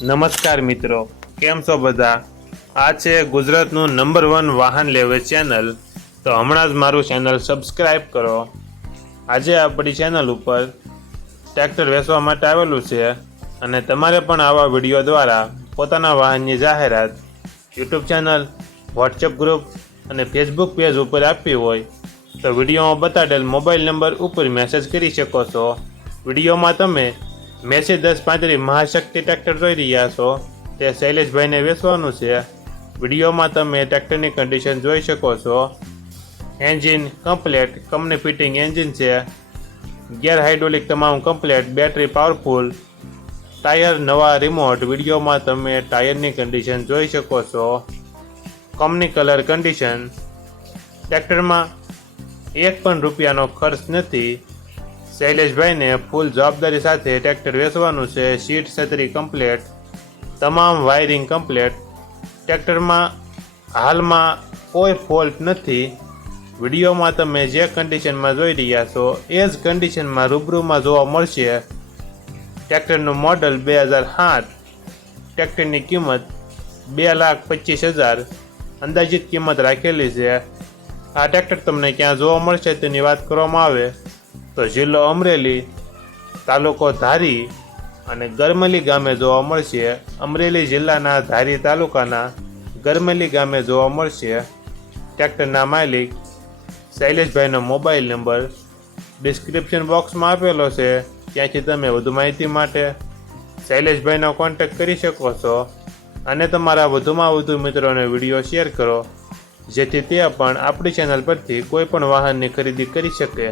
નમસ્કાર મિત્રો, કેમ છો બધા? આ છે ગુજરાતનું નંબર 1 વાહન લેવે ચેનલ. તો હમણાં જ મારું ચેનલ સબસ્ક્રાઈબ કરો. આજે આપણી ચેનલ ઉપર ટ્રેક્ટર વેચવા માટે આવેલું છે અને તમારે પણ આવા વિડીયો દ્વારા પોતાના વાહનની જાહેરાત યુટ્યુબ ચેનલ, વોટ્સએપ ગ્રુપ અને ફેસબુક પેજ ઉપર આપવી હોય તો વિડીયોમાં બતાડેલ મોબાઈલ નંબર ઉપર મેસેજ કરી શકો છો. વિડીયોમાં તમે મેસેજ 1035 મહાશક્તિ ટ્રેક્ટર જોઈ રહ્યા છો, તે શૈલેષભાઈને વેચવાનું છે. વિડીયોમાં તમે ટ્રેક્ટરની કન્ડિશન જોઈ શકો છો. Engine complete, company fitting engine છે. ગિયર હાઇડ્રોલિક તમામ કમ્પ્લેટ, બેટરી પાવરફુલ, ટાયર નવા રિમોટ. વિડીયોમાં તમે ટાયરની કન્ડિશન જોઈ શકો છો. Company colour condition. ટ્રેક્ટરમાં એક પણ રૂપિયાનો ખર્ચ નથી. શૈલેષભાઈને ફૂલ જવાબદારી સાથે ટ્રેક્ટર વેચવાનું છે. સીટ છત્રી કમ્પ્લેટ, તમામ વાયરિંગ કમ્પ્લેટ. ટ્રેક્ટરમાં હાલમાં કોઈ ફોલ્ટ નથી. વિડીયોમાં તમે જે કન્ડિશનમાં જોઈ રહ્યા છો એ જ કન્ડિશનમાં રૂબરૂમાં જોવા મળશે. ટ્રેક્ટરનું મોડલ 2007. ટ્રેક્ટરની કિંમત 2,25,000 અંદાજિત કિંમત રાખેલી છે. આ ટ્રેક્ટર તમને ક્યાં જોવા મળશે તેની વાત કરવામાં આવે તો જિલ્લો અમરેલી, તાલુકો ધારી અને ગરમલી ગામે જોવા મળશે. અમરેલી જિલ્લાના ધારી તાલુકાના ગરમલી ગામે જોવા મળશે. ટ્રેક્ટરના માલિક શૈલેષભાઈનો મોબાઈલ નંબર ડિસ્ક્રિપ્શન બોક્સમાં આપેલો છે. ત્યાંથી તમે વધુ માહિતી માટે શૈલેષભાઈનો કોન્ટેક્ટ કરી શકો છો અને તમારા વધુમાં વધુ મિત્રોને વિડીયો શેર કરો જેથી તે પણ આપણી ચેનલ પરથી કોઈ પણ વાહનની ખરીદી કરી શકે.